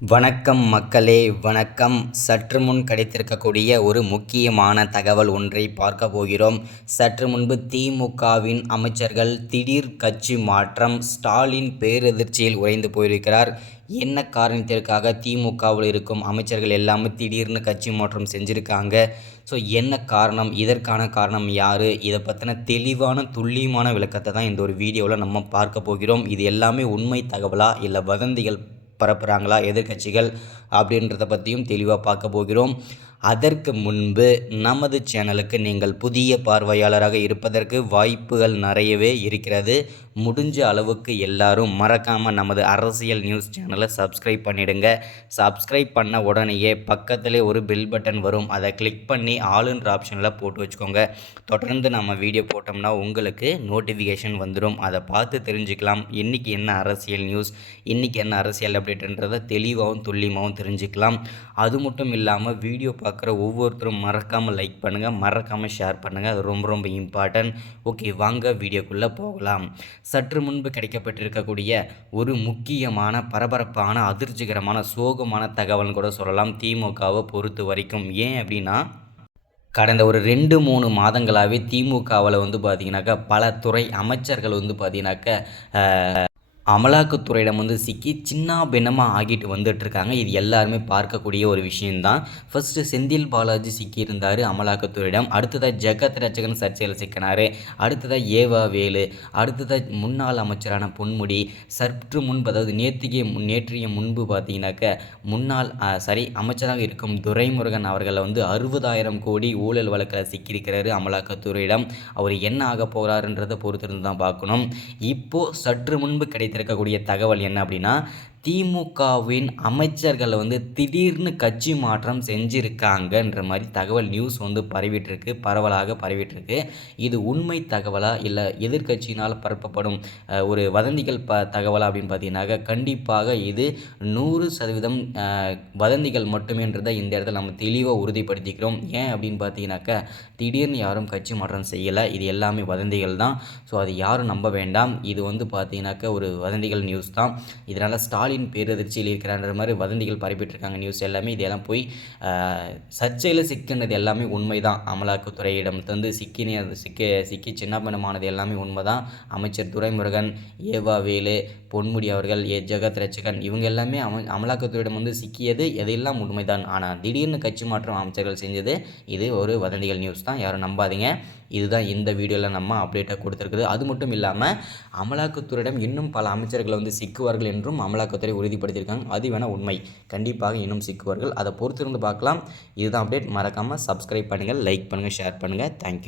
வணக்கம் மக்களே, வணக்கம். சற்று முன் கிடைத்திருக்கக்கூடிய ஒரு முக்கியமான தகவல் ஒன்றை பார்க்க போகிறோம். சற்று முன்பு திமுகவின் அமைச்சர்கள் திடீர் கட்சி மாற்றம். ஸ்டாலின் பேரதிர்ச்சியில் உறைந்து போயிருக்கிறார். என்ன காரணத்திற்காக திமுகவில் இருக்கும் அமைச்சர்கள் எல்லாமே திடீர்னு கட்சி மாற்றம் செஞ்சுருக்காங்க? ஸோ என்ன காரணம், இதற்கான காரணம் யார், இதை பற்றின தெளிவான துல்லியமான விளக்கத்தை தான் இந்த ஒரு வீடியோவில் நம்ம பார்க்க போகிறோம். இது எல்லாமே உண்மை தகவலா இல்லை வதந்திகள் பரப்புகிறாங்களா எதிர்க்கட்சிகள் அப்படின்றத பற்றியும் தெளிவாக பார்க்க போகிறோம். அதற்கு முன்பு நமது சேனலுக்கு நீங்கள் புதிய பார்வையாளராக இருப்பதற்கு வாய்ப்புகள் நிறையவே இருக்கிறது. முடிஞ்ச அளவுக்கு எல்லாரும் மறக்காமல் நமது அரசியல் நியூஸ் சேனலை சப்ஸ்கிரைப் பண்ணிவிடுங்க. சப்ஸ்கிரைப் பண்ண உடனேயே பக்கத்திலே ஒரு பெல் பட்டன் வரும், அதை கிளிக் பண்ணி ஆளுன்ற ஆப்ஷனில் போட்டு வச்சுக்கோங்க. தொடர்ந்து நம்ம வீடியோ போட்டோம்னா உங்களுக்கு நோட்டிஃபிகேஷன் வந்துடும். அதை பார்த்து தெரிஞ்சுக்கலாம் இன்றைக்கி என்ன அரசியல் நியூஸ், இன்றைக்கி என்ன அரசியல் அப்டேட்ன்றதை தெளிவாகவும் துல்லியமாகவும் தெரிஞ்சுக்கலாம். அது மட்டும் இல்லாமல் வீடியோ பார்க்குற ஒவ்வொருத்தரும் மறக்காமல் லைக் பண்ணுங்கள், மறக்காமல் ஷேர் பண்ணுங்கள். அது ரொம்ப ரொம்ப இம்பார்ட்டன்ட். ஓகே, வாங்க வீடியோக்குள்ளே போகலாம். சற்று முன்பு கிடைக்கப்பட்டிருக்கக்கூடிய ஒரு முக்கியமான பரபரப்பான அதிர்ச்சிகரமான சோகமான தகவல்னு கூட சொல்லலாம் திமுகவை பொறுத்த வரைக்கும். ஏன் அப்படின்னா, கடந்த ஒரு 2-3 மாதங்களாகவே திமுகவில் பார்த்திங்கனாக்கா பல துறை அமைச்சர்கள் பார்த்திங்கனாக்கா அமலாக்கத்துறையிடம் சிக்கி சின்ன பின்னமாக ஆகிட்டு வந்துட்டுருக்காங்க. இது எல்லாருமே பார்க்கக்கூடிய ஒரு விஷயந்தான். ஃபஸ்ட்டு செந்தில் பாலாஜி சிக்கியிருந்தார் அமலாக்கத்துறையிடம். அடுத்ததாக ஜெகத் ரட்சகன் சர்ச்சையில் சிக்கினார். அடுத்ததாக ஏவா வேலு, அடுத்ததாக முன்னாள் அமைச்சரான பொன்முடி, சற்று முன்பு அதாவது நேற்றைய முன்பு பார்த்தீங்கன்னாக்க முன்னாள் அமைச்சராக இருக்கும் துரைமுருகன் அவர்களை 60,000 கோடி ஊழல் வழக்கில் சிக்கியிருக்கிறாரு அமலாக்கத்துறையிடம். அவர் என்ன ஆக போகிறாருன்றதை பொறுத்திருந்து தான் பார்க்கணும். இப்போது சற்று முன்பு இருக்கக்கூடிய தகவல் என்ன அப்படின்னா, திமுகவின் அமைச்சர்களை திடீர்னு கட்சி மாற்றம் செஞ்சுருக்காங்கன்ற மாதிரி தகவல் நியூஸ் பரவிட்டுருக்கு, பரவலாக பரவிட்டுருக்கு. இது உண்மை தகவலா இல்லை எதிர்கட்சியினால் பரப்பப்படும் ஒரு வதந்திகள் தகவலா அப்படின்னு பார்த்தீங்கன்னாக்க கண்டிப்பாக இது 100% வதந்திகள் மட்டுமேன்றதை இந்த இடத்துல நம்ம தெளிவாக உறுதிப்படுத்திக்கிறோம். ஏன் அப்படின்னு பார்த்தீங்கன்னாக்க திடீர்னு யாரும் கட்சி மாற்றம் செய்யலை, இது எல்லாமே வதந்திகள் தான். ஸோ அது யாரும் நம்ப வேண்டாம். இது பார்த்தீங்கன்னாக்க ஒரு வதந்திகள் நியூஸ் தான். இதனால் ஸ்டாலின் பேரதிர்ச்சியில் இருக்கிறான்ற மாதிரி வதந்திகள் பரப்பிட்டுருக்காங்க நியூஸ் எல்லாமே. இதெல்லாம் போய் சர்ச்சையில் சிக்கினது எல்லாமே உண்மை தான். அமலாக்கத்துறையிடம் சிக்கி சின்னப்பனமானது எல்லாமே உண்மை தான். அமைச்சர் துரைமுருகன், ஏவா வேலு, பொன்முடி அவர்கள், ஜெகத் ரட்சகன் இவங்க எல்லாமே அமலாக்கத்துறையிடம் சிக்கியது எதெல்லாம் உண்மைதான். ஆனால் திடீர்னு கட்சி மாற்றம் அமைச்சர்கள் செஞ்சது இது ஒரு வதந்திகள் நியூஸ் தான், யாரும் நம்பாதீங்க. இதுதான் இந்த வீடியோவில் நம்ம அப்டேட்டாக கொடுத்துருக்குது. அது மட்டும் இல்லாமல் அமலாக்கத்துறையிடம் இன்னும் பல அமைச்சர்கள் சிக்குவார்கள் என்றும் அமலாக்கத்துறை உறுதிப்படுத்தியிருக்காங்க. அது வேணால் உண்மை, கண்டிப்பாக இன்னும் சிக்குவார்கள். அதை பொறுத்திருந்து பார்க்கலாம். இதுதான் அப்டேட். மறக்காமல் சப்ஸ்கிரைப் பண்ணுங்கள், லைக் பண்ணுங்கள், ஷேர் பண்ணுங்கள். தேங்க்யூ.